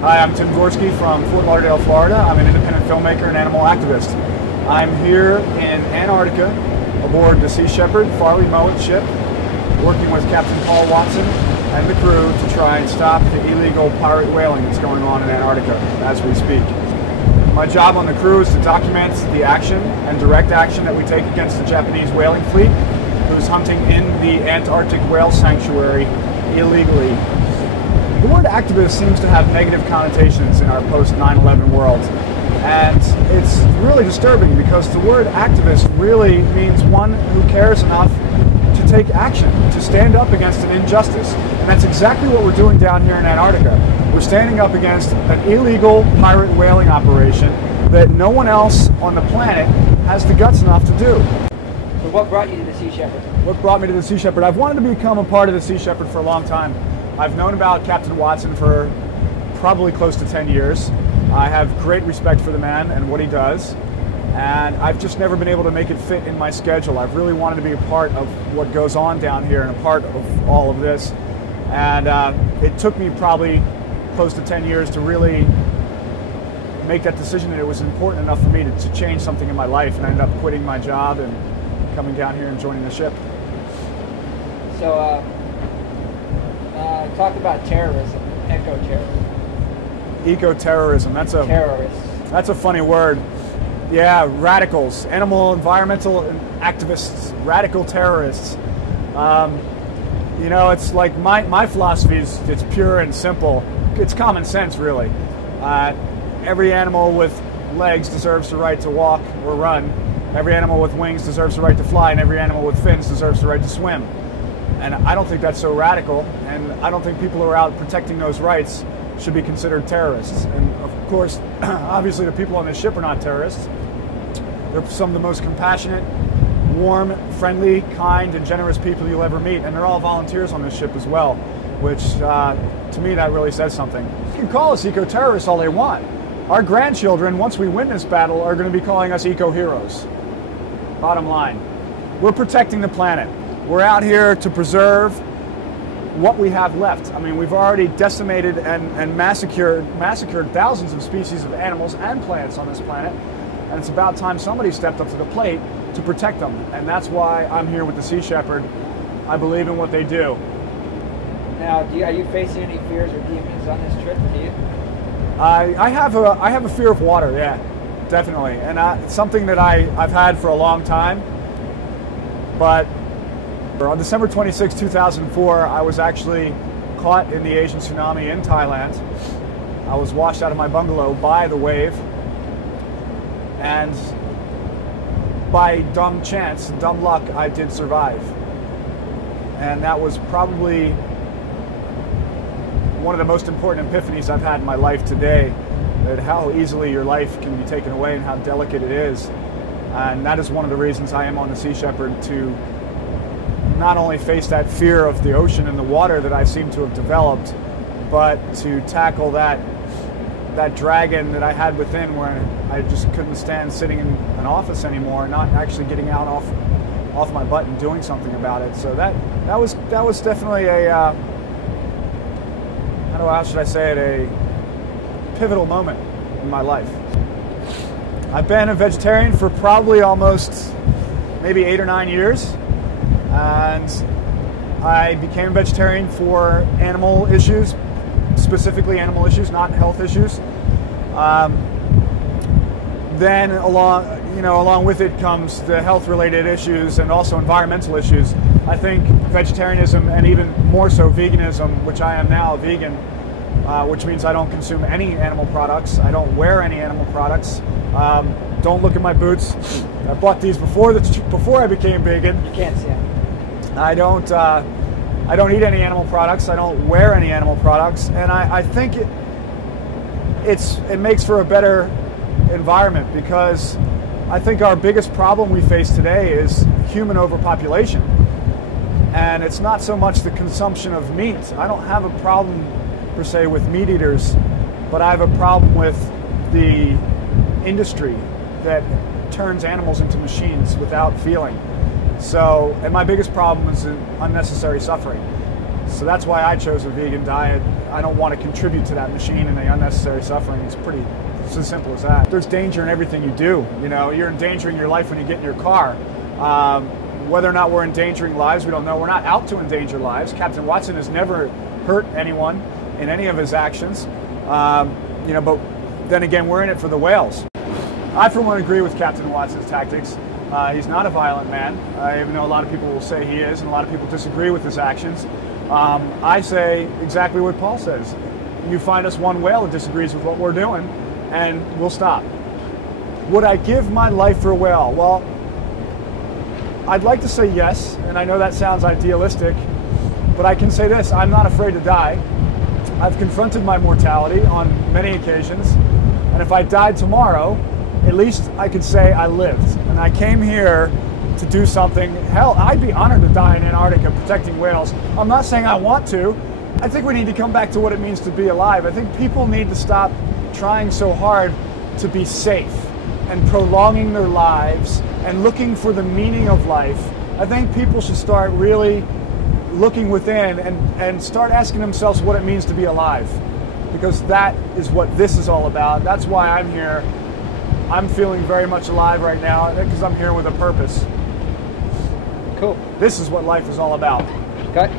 Hi, I'm Tim Gorski from Fort Lauderdale, Florida. I'm an independent filmmaker and animal activist. I'm here in Antarctica aboard the Sea Shepherd Farley Mowat ship, working with Captain Paul Watson and the crew to try and stop the illegal pirate whaling that's going on in Antarctica as we speak. My job on the crew is to document the action and direct action that we take against the Japanese whaling fleet who's hunting in the Antarctic whale sanctuary illegally. The word activist seems to have negative connotations in our post-9/11 world, and it's really disturbing because the word activist really means one who cares enough to take action, to stand up against an injustice. And that's exactly what we're doing down here in Antarctica. We're standing up against an illegal pirate whaling operation that no one else on the planet has the guts enough to do. So what brought you to the Sea Shepherd? What brought me to the Sea Shepherd? I've wanted to become a part of the Sea Shepherd for a long time. I've known about Captain Watson for probably close to 10 years. I have great respect for the man and what he does, and I've just never been able to make it fit in my schedule. I've really wanted to be a part of what goes on down here and a part of all of this. And it took me probably close to 10 years to really make that decision that it was important enough for me to change something in my life, and I ended up quitting my job and coming down here and joining the ship. So, talk about terrorism, eco-terrorism. Eco-terrorism, that's a funny word. Yeah, radicals, animal environmental activists, radical terrorists. You know, it's like my philosophy is it's pure and simple. It's common sense, really. Every animal with legs deserves the right to walk or run. Every animal with wings deserves the right to fly, and every animal with fins deserves the right to swim. And I don't think that's so radical, and I don't think people who are out protecting those rights should be considered terrorists. And of course, obviously the people on this ship are not terrorists. They're some of the most compassionate, warm, friendly, kind, and generous people you'll ever meet, and they're all volunteers on this ship as well, which to me that really says something. You can call us eco-terrorists all they want. Our grandchildren, once we win this battle, are going to be calling us eco-heroes. Bottom line, we're protecting the planet. We're out here to preserve what we have left. I mean, we've already decimated and massacred thousands of species of animals and plants on this planet, and it's about time somebody stepped up to the plate to protect them. And that's why I'm here with the Sea Shepherd. I believe in what they do. Now, are you facing any fears or demons on this trip? Do you? I have a fear of water, yeah, definitely, and it's something that I've had for a long time. But on December 26, 2004, I was actually caught in the Asian tsunami in Thailand. I was washed out of my bungalow by the wave, and by dumb chance, dumb luck, I did survive. And that was probably one of the most important epiphanies I've had in my life today, that how easily your life can be taken away and how delicate it is. And that is one of the reasons I am on the Sea Shepherd, to not only face that fear of the ocean and the water that I seem to have developed, but to tackle that dragon that I had within, where I just couldn't stand sitting in an office anymore and not actually getting out off my butt and doing something about it. So that was definitely a how should I say it, a pivotal moment in my life. I've been a vegetarian for probably almost maybe 8 or 9 years. And I became a vegetarian for animal issues, specifically animal issues, not health issues. Then along with it comes the health-related issues and also environmental issues. I think vegetarianism, and even more so veganism, which I am now a vegan, which means I don't consume any animal products. I don't wear any animal products. Don't look at my boots. I bought these before I became vegan. You can't see them. I don't eat any animal products. I don't wear any animal products, and I think it makes for a better environment, because I think our biggest problem we face today is human overpopulation, and it's not so much the consumption of meat. I don't have a problem per se with meat eaters, but I have a problem with the industry that turns animals into machines without feeling. So, and my biggest problem is unnecessary suffering. So that's why I chose a vegan diet. I don't want to contribute to that machine and the unnecessary suffering. It's as simple as that. There's danger in everything you do. You know, you're endangering your life when you get in your car. Whether or not we're endangering lives, we don't know. We're not out to endanger lives. Captain Watson has never hurt anyone in any of his actions. You know, but then again, we're in it for the whales. I, for one, agree with Captain Watson's tactics. He's not a violent man, even though a lot of people will say he is, and a lot of people disagree with his actions. I say exactly what Paul says. You find us one whale that disagrees with what we're doing, and we'll stop. Would I give my life for a whale? Well, I'd like to say yes, and I know that sounds idealistic, but I can say this: I'm not afraid to die. I've confronted my mortality on many occasions, and if I died tomorrow, at least I could say I lived, and I came here to do something. Hell, I'd be honored to die in Antarctica protecting whales. I'm not saying I want to. I think we need to come back to what it means to be alive. I think people need to stop trying so hard to be safe and prolonging their lives and looking for the meaning of life. I think people should start really looking within and start asking themselves what it means to be alive, because that is what this is all about. That's why I'm here. I'm feeling very much alive right now because I'm here with a purpose. Cool. This is what life is all about. Okay.